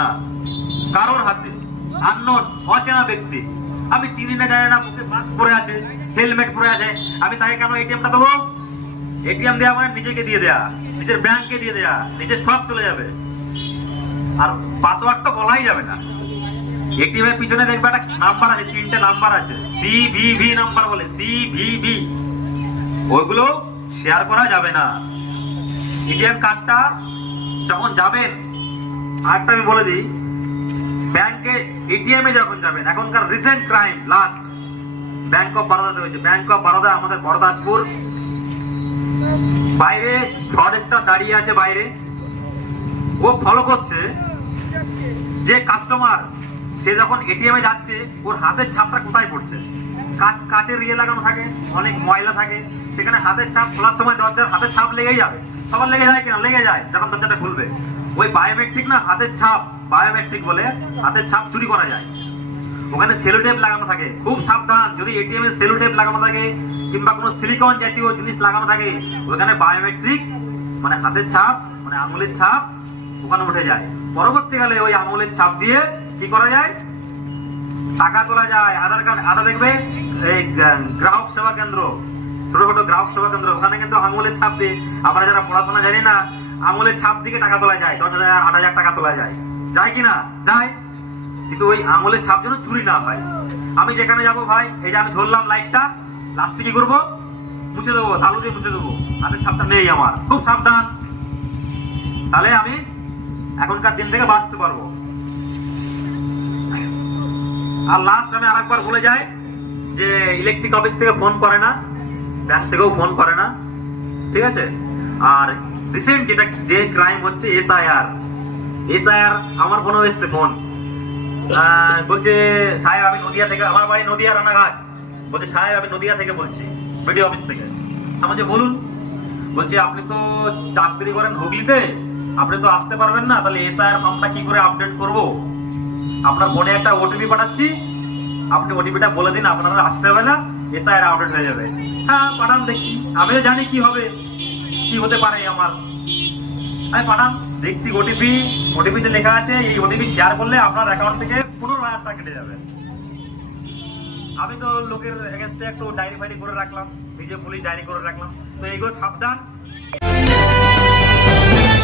না। কারোর হাতে আননোন, অচেনা ব্যক্তি। আমি চিনি না, জানি না, মুখে মাস্ক পরে আছে হেলমেট পরে আছে। আমি তাকে কেন এটিএমটা দেবো? এটিএম দেওয়া মানে নিজেকে দিয়ে দেয়া, নিজের ব্যাংকে দিয়ে দেয়া, নিজের সব চলে যাবে। আর পাসওয়ার্ড তো বলাই যাবে না। এটিএম এর পিছনে দেখবে একটা নাম্বার আছে, তিনটে নাম্বার আছে। সিভিভি নাম্বার বলে সিভিভি ওইগুলো শেয়ার করা যাবে না। এটিএম কার্ডটা যখন যাবেন আরেকটা আমি বলে দিই, ব্যাংকে এটিএম যখন যাবেন, এখনকার recent crime last bank of বারোদাতে হয়েছে। ব্যাংক অফ বারোদা আমাদের বড়দাসপুর বাইরে ফরেস্টার দাঁড়িয়ে আছে বাইরে। ও ফলো করছে। যে কাস্টমার সে যখন এটিএম এ যাচ্ছে, ওর হাতের ছাপটা কোথায় পড়ছে? কাঁচ, কাঁচের ইয়ে লাগানো থাকে, অনেক ময়লা থাকে। সেখানে হাতের ছাপ খোলার সময় দরজার হাতের ছাপ লেগেই যাবে। সবার লেগে যায় কিনা? লেগে যায়, যখন দরজাটা খুলবে। ওই বায়োমেট্রিক না, হাতের ছাপ বায়োমেট্রিক বলে, হাতের ছাপ চুরি করা যায়। ওখানে সেলো টেপ লাগানো থাকে। খুব সাবধান, যদি এটিএম এর সেলো টেপ লাগানো থাকে, কিংবা কোনো সিলিকন জাতীয় জিনিস লাগানো থাকে, ওখানে বায়োমেট্রিক মানে হাতের ছাপ মানে আঙুলের ছাপ, ওখানে উঠে যায়। পরবর্তীকালে ওই আঙুলের ছাপ দিয়ে কি করা যায়? টাকা তোলা যায়। আধার কার্ড আধার দেখবে, এই, গ্রাহক ছোট ছোট গ্রাহক সেবা কেন্দ্র, ওখানে কিন্তু আঙুলের ছাপ দিয়ে আমরা যারা পড়াশোনা জানি না, আঙুলের ছাপ দিকে টাকা তোলা যায়, দশ হাজার, আট হাজার টাকা তোলা যায়। যায় কি না? যায়। কিন্তু ওই আঙুলের ছাপ যেন চুরি না হয়। আমি যেখানে যাব ভাই, এই যে আমি ধরলাম লাইটটা, লাস্টে কি করব? মুছে দেবো তালু দিয়ে মুছে দেবো। হাতের ছাপটা নেই আমার। খুব সাবধান। তাহলে আমি এখনকার দিন থেকে বাঁচতে পারব। আর লাস্ট আমি আরেকবার বলে যাই যে ইলেকট্রিক অফিস থেকে ফোন করে না। ব্যাংক থেকেও ফোন করে না। ঠিক আছে? আর রিসেন্ট যেটা যে ক্রাইম হচ্ছে এসআইআর এসআইআর আমার ফোনেও এসছে ফোন বলছে, সাহেব, আমি নদিয়া থেকে, আমার বাড়ি নদিয়া রানাঘাট। বলছে, সাহেব, আমি নদিয়া থেকে বলছি বিডিও অফিস থেকে। আমার যে বলুন। বলছে, আপনি তো চাকরি করেন হুগলিতে, আপনি তো আসতে পারবেন না, তাহলে এসআইআর ফর্মটা কি করে আপডেট করব? আপনার ফোনে একটা ওটিপি পাঠাচ্ছি। আপনি ওটিপিটা বলে দিন, আপনারা আসতে হবে না। এসআইআর আপডেট হয়ে যাবে। হ্যাঁ পাঠান দেখছি আমিও জানি কি হবে, কি হতে পারে আমার। আমি পাঠান, দেখছি ওটিপি ওটিপিতে লেখা আছে, এই ওটিপি শেয়ার করলে আপনার অ্যাকাউন্ট থেকে পনেরো টাকা কেটে যাবে। আমি তো লোকের এগেনস্টে একটু ডায়েরি ফাইরি করে রাখলাম, নিজে পুলিশ ডায়েরি করে রাখলাম। তো এইগুলো সাবধান